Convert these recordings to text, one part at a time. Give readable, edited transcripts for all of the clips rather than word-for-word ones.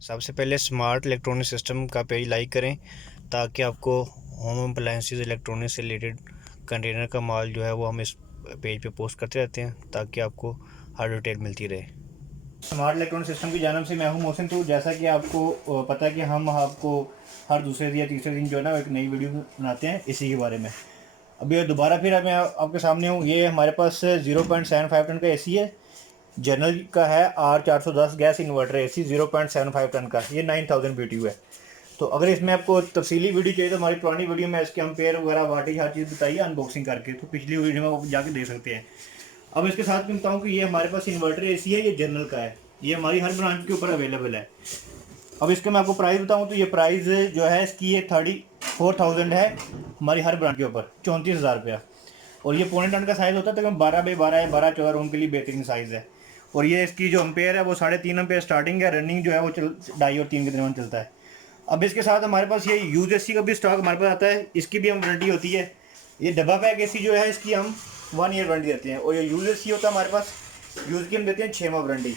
सबसे पहले smart electronic system का पेज लाइक करें ताकि आपको होम अप्लायंसेस इलेक्ट्रॉनिक से रिलेटेड कंटेनर का माल जो है वो हम इस पेज पे पोस्ट करते रहते हैं ताकि आपको हर डिटेल मिलती रहे। स्मार्ट इलेक्ट्रॉनिक सिस्टम की जानब से मैं हूं मोहसिन। तो जैसा कि आपको पता है कि हम आपको हर दूसरे या तीसरे दिन जो है ना एक नई वीडियो बनाते हैं इसी के बारे में। अभी दोबारा फिर मैं आपके सामने हूँ। ये हमारे पास 0.75 टन का एसी है, जनरल का है। R410 gas inverter AC 0.75 ton का, ये 9000 BTU है। तो अगर इसमें आपको तफसीली वीडियो चाहिए तो हमारी पुरानी वीडियो में इसके अम्पेयर वगैरह वाटेज हर चीज़ बताइए अनबॉक्सिंग करके, तो पिछली वीडियो में आप जाके देख सकते हैं। अब इसके साथ मैं बताऊँ कि ये हमारे पास इन्वर्टर एसी है, ये जनरल का है, ये हमारी हर ब्रांच के ऊपर अवेलेबल है। अब इसके मैं आपको प्राइस बताऊँ तो ये प्राइस जो है इसकी ये 34,000 है हमारी हर ब्रांच के ऊपर, 34,000 रुपया। और ये पौने टन का साइज़ होता है, तकरीबन 12x12 या 12-14 रूम के लिए बेहतरीन साइज़ है। और ये इसकी जो अम्पेयर है वो 3.5 अम्पेयर स्टार्टिंग है, रनिंग जो है वो 2.5 और 3 के दरमियान चलता है। अब इसके साथ हमारे पास ये यूज एसी का भी स्टॉक हमारे पास आता है, इसकी भी हम वारंटी होती है। ये डब्बा पैक एसी जो है इसकी हम 1 ईयर वारंटी देते हैं। और ये यूज एसी होता है हमारे पास, यूज़ की हम देते हैं 6 माह वारंटी।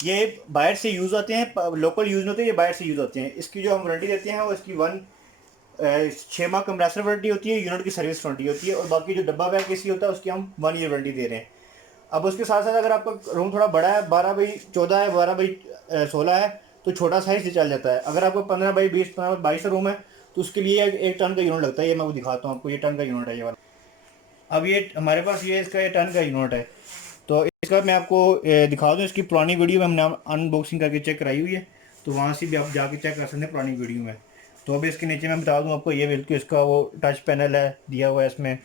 ये बाहर से यूज़ होते हैं, लोकल यूज़ होते हैं, ये बाहर से यूज़ होते हैं। इसकी जो हम वारंटी देते हैं वो इसकी 6 माह कंप्रेसर वारंटी होती है, यूनिट की सर्विस वारंटी होती है। और बाकी जो डब्बा पैक एसी होता है उसकी हम 1 ईयर वारंटी दे रहे हैं। अब उसके साथ साथ अगर आपका रूम थोड़ा बड़ा है, 12x14 है, 12x16 है, तो छोटा साइज चल जाता है। अगर आपको 15x20 15x22 रूम है तो उसके लिए 1 टन का यूनिट लगता है। ये मैं आपको दिखाता हूँ, आपको ये टन का यूनिट है ये वाला। अब ये हमारे पास ये इसका 1 टन का यूनिट है। तो इसका मैं आपको दिखा दूँ, इसकी पुरानी वीडियो में हमने अनबॉक्सिंग करके चेक कराई हुई है, तो वहाँ से भी आप जाके चेक कर सकते हैं पुरानी वीडियो में। तो अब इसके नीचे मैं बता दूँ आपको, ये बिल्कुल इसका वो टच पैनल है दिया हुआ है इसमें,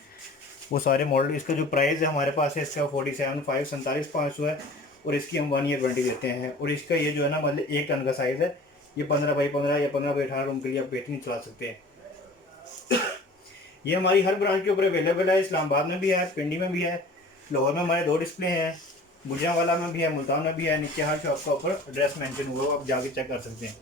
वो सारे मॉडल। इसका जो प्राइस है हमारे पास है इसका 47,500 है। और इसकी हम 1 ईयर वारंटी देते हैं। और इसका ये जो है ना मतलब 1 टन का साइज़ है, ये 15x15 या 15x18 रूम के लिए आप बेहतरीन चला सकते हैं। ये हमारी हर ब्रांच के ऊपर अवेलेबल है। इस्लामाबाद में भी है, पिंडी में भी है, लाहौर में हमारे 2 डिस्प्ले हैं, गुजरांवाला में भी है, मुल्तान में भी है। नीचे हर शॉप का ऊपर एड्रेस मेंशन हुआ, आप जाके चेक कर सकते हैं।